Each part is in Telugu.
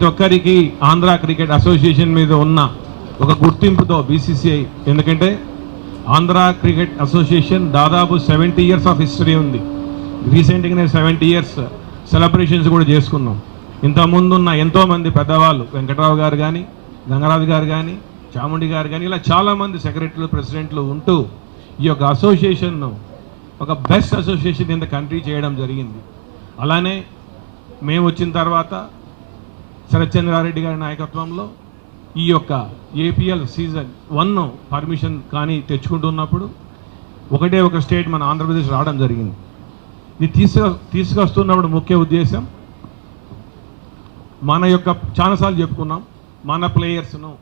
ప్రతి ఒక్కరికి ఆంధ్ర క్రికెట్ అసోసియేషన్ మీద ఉన్న ఒక గుర్తింపుతో బీసీసీఐ, ఎందుకంటే ఆంధ్ర క్రికెట్ అసోసియేషన్ దాదాపు 70 years ఆఫ్ హిస్టరీ ఉంది. రీసెంట్గానే 70 years సెలబ్రేషన్స్ కూడా చేసుకున్నాం. ఇంతకుముందు ఉన్న ఎంతోమంది పెద్దవాళ్ళు, వెంకటరావు గారు కానీ, గంగరాజు గారు కానీ, చాముండి గారు కానీ, ఇలా చాలామంది సెక్రటరీలు, ప్రెసిడెంట్లు ఉంటూ ఈ యొక్క అసోసియేషన్ను ఒక best association in the country చేయడం జరిగింది. అలానే మేము వచ్చిన తర్వాత శరత్చంద్రారెడ్డి గారి నాయకత్వంలో ఈ యొక్క ఏపీఎల్ సీజన్ 1 పర్మిషన్ కానీ తెచ్చుకుంటున్నప్పుడు ఒకటే ఒక స్టేట్ మన ఆంధ్రప్రదేశ్ రావడం జరిగింది. ఇది తీసుకొస్తున్నప్పుడు ముఖ్య ఉద్దేశం మన యొక్క చాలాసార్లు చెప్పుకున్నాం, మన ప్లేయర్స్ను,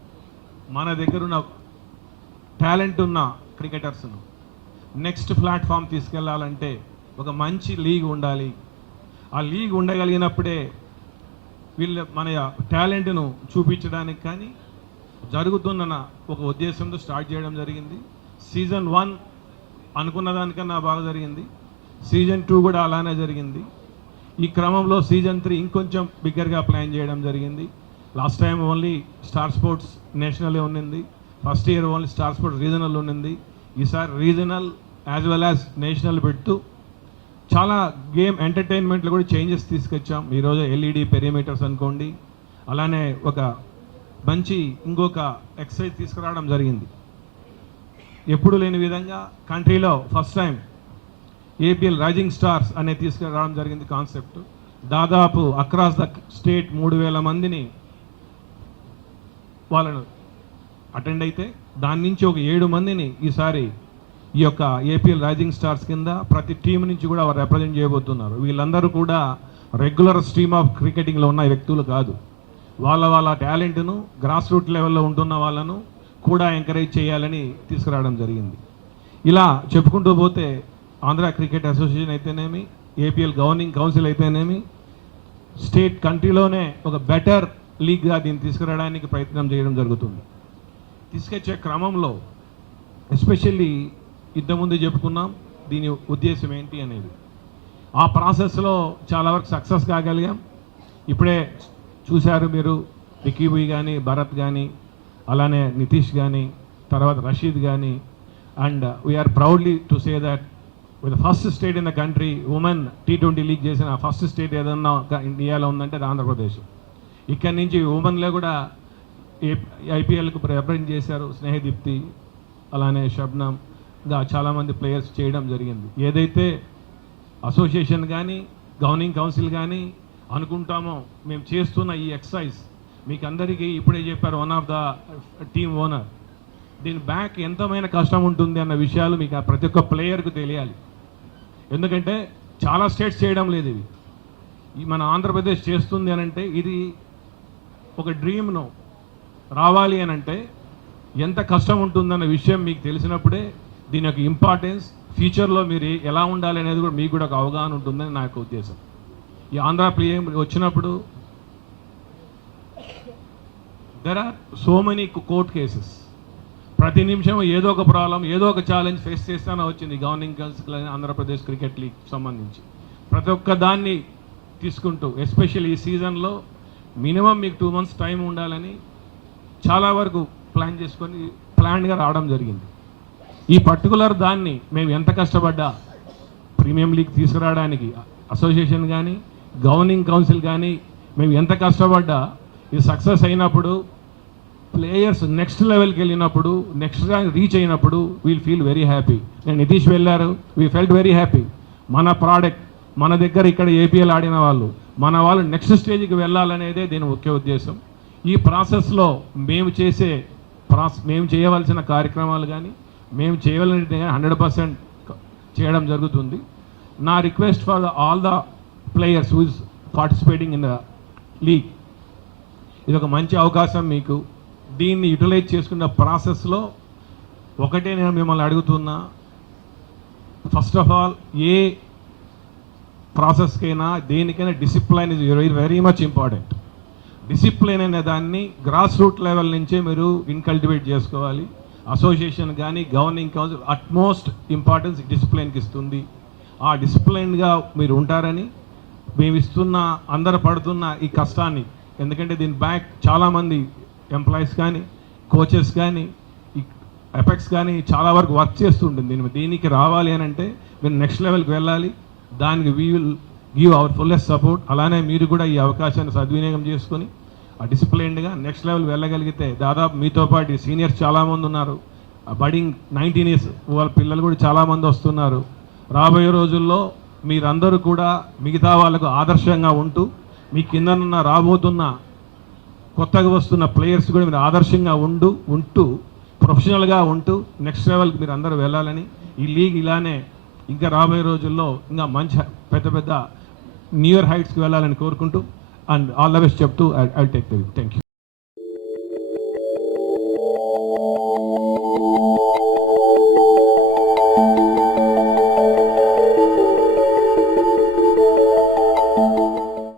మన దగ్గర ఉన్న టాలెంట్ ఉన్న క్రికెటర్స్ను నెక్స్ట్ ప్లాట్ఫామ్ తీసుకెళ్లాలంటే ఒక మంచి లీగ్ ఉండాలి. ఆ లీగ్ ఉండగలిగినప్పుడే వీళ్ళ మన టాలెంట్ను చూపించడానికి కానీ జరుగుతున్న ఒక ఉద్దేశంతో స్టార్ట్ చేయడం జరిగింది. సీజన్ 1 అనుకున్న దానికన్నా బాగా జరిగింది. సీజన్ 2 కూడా అలానే జరిగింది. ఈ క్రమంలో సీజన్ 3 ఇంకొంచెం బిగ్గర్గా ప్లాన్ చేయడం జరిగింది. Last time only star sports నేషనలే ఉన్నింది. First year only star sports regional ఉన్నింది. ఈసారి regional as well as national పెడుతూ చాలా గేమ్ ఎంటర్టైన్మెంట్లో కూడా చేంజెస్ తీసుకొచ్చాం. ఈరోజు ఎల్ఈడి పెరిమీటర్స్ అనుకోండి, అలానే ఒక మంచి ఇంకొక ఎక్సైజ్ తీసుకురావడం జరిగింది. ఎప్పుడు లేని విధంగా కంట్రీలో first time APL rising stars అనేది తీసుకురావడం జరిగింది కాన్సెప్ట్. దాదాపు అక్రాస్ ద స్టేట్ 3000 మందిని వాళ్ళను అటెండ్ అయితే దాని నుంచి ఒక 7 మందిని ఈసారి ఈ యొక్క ఏపీఎల్ రైజింగ్ స్టార్స్ కింద ప్రతి టీం నుంచి కూడా వారు రిప్రజెంట్ చేయబోతున్నారు. వీళ్ళందరూ కూడా రెగ్యులర్ స్ట్రీమ్ ఆఫ్ క్రికెటింగ్లో ఉన్న వ్యక్తులు కాదు. వాళ్ళ టాలెంట్ను గ్రాస్ రూట్ లెవెల్లో ఉంటున్న వాళ్ళను కూడా ఎంకరేజ్ చేయాలని తీసుకురావడం జరిగింది. ఇలా చెప్పుకుంటూ పోతే ఆంధ్ర క్రికెట్ అసోసియేషన్ అయితేనేమి, ఏపీఎల్ గవర్నింగ్ కౌన్సిల్ అయితేనేమి, స్టేట్ కంట్రీలోనే ఒక బెటర్ లీగ్గా దీన్ని తీసుకురావడానికి ప్రయత్నం చేయడం జరుగుతుంది. తీసుకొచ్చే క్రమంలో ఎస్పెషల్లీ ఇంతకుముందు చెప్పుకున్నాం దీని ఉద్దేశం ఏంటి అనేది. ఆ ప్రాసెస్లో చాలా వరకు సక్సెస్ కాగలిగాం. ఇప్పుడే చూశారు మీరు, వికీబుయ్ కానీ, భరత్ కానీ, అలానే నితీష్ కానీ, తర్వాత రషీద్ కానీ, and we are proudly to say that with first state in the country women T20 league చేసిన ఫస్ట్ స్టేట్ ఏదన్నా ఇండియాలో ఉందంటే అది ఆంధ్రప్రదేశ్. ఇక్కడి నుంచి ఉమెన్లో కూడా ఐపీఎల్కు రిప్రజెంట్ చేశారు స్నేహదీప్తి, అలానే షబ్నమ్గా చాలామంది ప్లేయర్స్ చేయడం జరిగింది. ఏదైతే అసోసియేషన్ కానీ గవర్నింగ్ కౌన్సిల్ కానీ అనుకుంటామో మేము చేస్తున్న ఈ ఎక్సర్సైజ్ మీకు అందరికీ ఇప్పుడే చెప్పారు one of the team owner, దీని బ్యాక్ ఎంతమైన కష్టం ఉంటుంది అన్న విషయాలు మీకు ప్రతి ఒక్క ప్లేయర్కు తెలియాలి. ఎందుకంటే చాలా స్టేట్స్ చేయడం లేదు. ఇది మన ఆంధ్రప్రదేశ్ చేస్తుంది అని అంటే ఇది ఒక డ్రీమ్ను రావాలి అని అంటే ఎంత కష్టం ఉంటుందన్న విషయం మీకు తెలిసినప్పుడే దీని యొక్క ఇంపార్టెన్స్, ఫ్యూచర్లో మీరు ఎలా ఉండాలి అనేది కూడా మీకు కూడా ఒక అవగాహన ఉంటుందని నా యొక్క ఉద్దేశం. ఈ ఆంధ్ర ప్లేయర్ వచ్చినప్పుడు there are so many court cases. ప్రతి నిమిషం ఏదో ఒక ప్రాబ్లం, ఏదో ఒక ఛాలెంజ్ ఫేస్ చేస్తానే వచ్చింది governing council Andhra Pradesh cricket league సంబంధించి. ప్రతి ఒక్క దాన్ని తీసుకుంటూ ఎస్పెషల్లీ ఈ సీజన్లో మినిమం మీకు 2 months టైం ఉండాలని చాలా వరకు ప్లాన్ చేసుకొని ప్లాన్గా రావడం జరిగింది. ఈ పర్టికులర్ దాన్ని మేము ఎంత కష్టపడ్డా ప్రీమియం లీగ్ తీసుకురావడానికి అసోసియేషన్ కానీ గవర్నింగ్ కౌన్సిల్ కానీ మేము ఎంత కష్టపడ్డా ఇది సక్సెస్ అయినప్పుడు ప్లేయర్స్ నెక్స్ట్ లెవెల్కి వెళ్ళినప్పుడు, నెక్స్ట్ ర్యాంక్ రీచ్ అయినప్పుడు వీల్ ఫీల్ వెరీ హ్యాపీ. నేను నితీష్ వెళ్ళారు, వీ ఫెల్ట్ వెరీ హ్యాపీ. మన ప్రోడక్ట్ మన దగ్గర ఇక్కడ ఏపీఎల్ ఆడిన వాళ్ళు మన వాళ్ళు నెక్స్ట్ స్టేజ్కి వెళ్ళాలనేదే దీని ముఖ్య ఉద్దేశం. ఈ ప్రాసెస్లో మేము చేయవలసిన కార్యక్రమాలు కానీ మేము చేయవలసినది 100% చేయడం జరుగుతుంది. నా request for all the players who is participating in the league, ఇది ఒక మంచి అవకాశం మీకు. దీన్ని యూటిలైజ్ చేసుకున్న ప్రాసెస్లో ఒకటే నేను మిమ్మల్ని అడుగుతున్నా, ఫస్ట్ ఆఫ్ ఆల్ ఏ ప్రాసెస్కైనా దేనికైనా discipline is very much important. Discipline అనే దాన్ని గ్రాస్ రూట్ లెవెల్ నుంచే మీరు ఇన్కల్టివేట్ చేసుకోవాలి. అసోసియేషన్ కానీ గవర్నింగ్ కౌన్సిల్ అట్మోస్ట్ ఇంపార్టెన్స్ డిసిప్లిన్కి ఇస్తుంది. ఆ డిసిప్లిన్గా మీరు ఉంటారని మేము ఇస్తున్న అందరు పడుతున్న ఈ కష్టాన్ని ఎందుకంటే దీని బ్యాక్ చాలామంది ఎంప్లాయీస్ కానీ కోచెస్ కానీ ఎపెక్స్ కానీ చాలా వరకు వర్క్ చేస్తుంటుంది. దీనికి రావాలి అని అంటే మీరు నెక్స్ట్ లెవెల్కి వెళ్ళాలి. దానికి we will give our fullest support. అలానే మీరు కూడా ఈ అవకాశాన్ని సద్వినియోగం చేసుకొని డిసిప్లైన్డ్గా నెక్స్ట్ లెవెల్ వెళ్ళగలిగితే దాదాపు మీతో పాటు సీనియర్స్ చాలామంది ఉన్నారు, బడింగ్ 19 years వాళ్ళ పిల్లలు కూడా చాలామంది వస్తున్నారు. రాబోయే రోజుల్లో మీరందరూ కూడా మిగతా వాళ్ళకు ఆదర్శంగా ఉంటూ మీ కిందనున్న రాబోతున్న కొత్తగా వస్తున్న ప్లేయర్స్ కూడా మీరు ఆదర్శంగా ఉంటూ ప్రొఫెషనల్గా ఉంటూ నెక్స్ట్ లెవెల్కి మీరు అందరూ వెళ్ళాలని, ఈ లీగ్ ఇలానే ఇంకా రాబోయే రోజుల్లో ఇంకా మంచి పెద్ద న్యూ ఇయర్ హైట్స్కి వెళ్ళాలని కోరుకుంటూ అండ్ ఆల్ ద బెస్ట్ చెప్తూ I take the thank you.